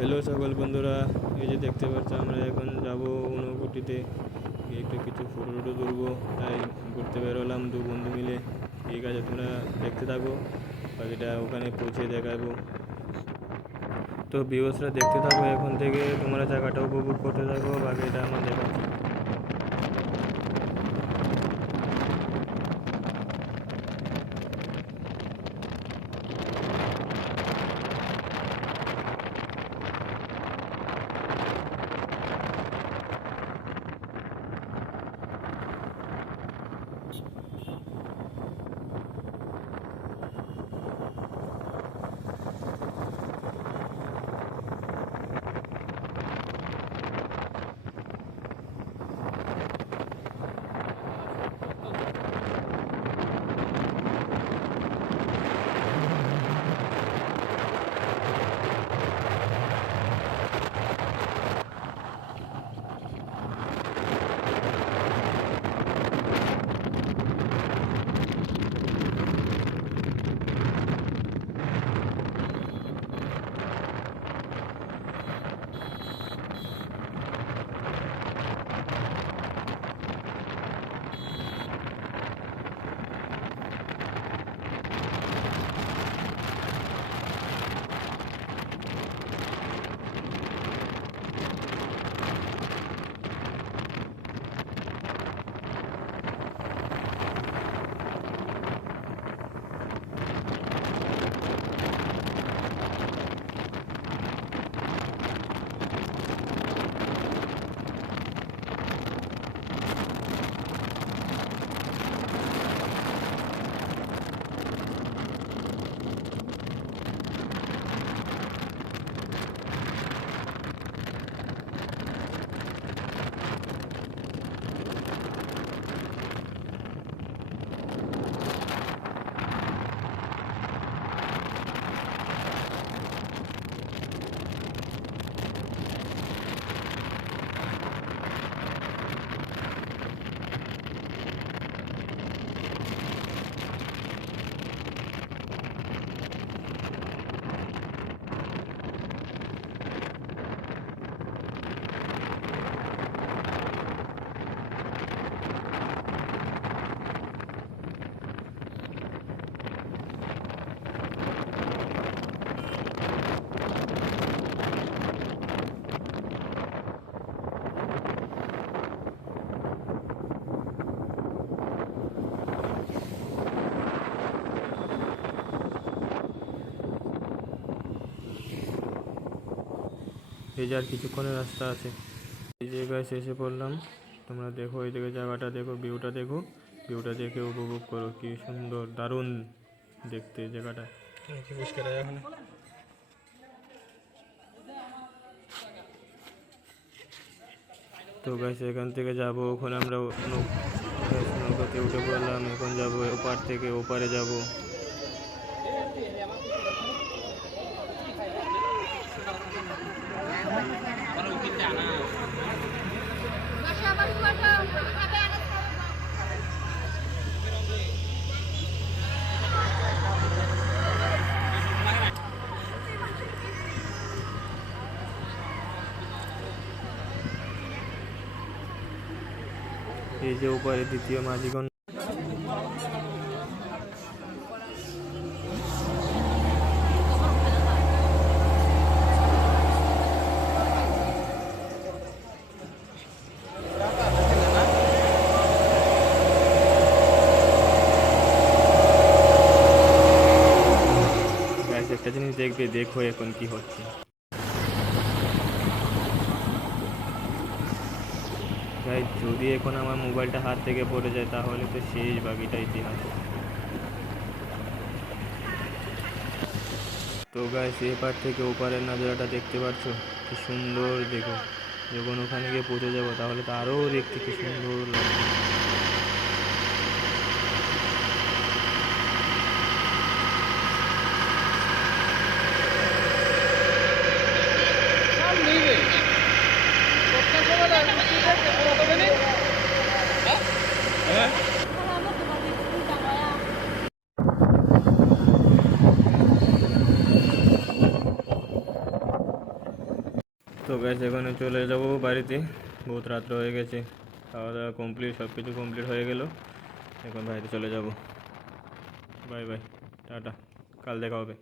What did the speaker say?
Hello সকল বন্ধুরা, এই যে দেখতে পাচ্ছ আমরা এখন যাব ঊনকোটিতে গিয়ে একটু কিছু ফটো টটো তুলবো, তাই ঘুরতে বেরোলাম দু বন্ধু মিলে। ঠিক আছে, তোমরা দেখতে থাকো, বাকিটা ওখানে পৌঁছে দেখাবো। তো ভিউয়ার্সরা দেখতে থাকো, এখন থেকে তোমরা জায়গাটা উপভোগ করতে থাকো, বাকিটা আমার দেখাচ্ছি। এই যে আর কিছুক্ষণের রাস্তা আছে। এই জায়গায় শেষে পড়লাম। তোমরা দেখো, এই দিকে জায়গাটা দেখো, ভিউটা দেখো, ভিউটা দেখে উপভোগ করো, কি সুন্দর, দারুণ দেখতে জায়গাটা। তো গাইস, এখান থেকে যাবো, ওখানে আমরা নৌকাতে উঠে পড়লাম। এখন যাবো ওপার থেকে ওপারে যাব। এই যে ওপারে দ্বিতীয় মাঝিগণ। একটা জিনিস দেখবে, দেখো এখন কি হচ্ছে। গাইস, যদি এখন আমার মোবাইলটা হাত থেকে পড়ে যায় তাহলে তো শেষ, বাকিটা ইতিহাস। তো গাইস, এপার থেকে ওপারের নজারাটা দেখতে পাচ্ছ, কি সুন্দর দেখো। যখন ওখানে গিয়ে পৌঁছে যাবো তাহলে তো আরও দেখতে কি সুন্দর লাগবে। তো গ্যাস এখানে চলে যাব বাড়িতে, বহুত রাত্র হয়ে গেছে, খাওয়া দাওয়া কমপ্লিট, সব কিছু কমপ্লিট হয়ে গেল, এখন বাড়িতে চলে যাব। বাই বাই, টাটা, কাল দেখা হবে।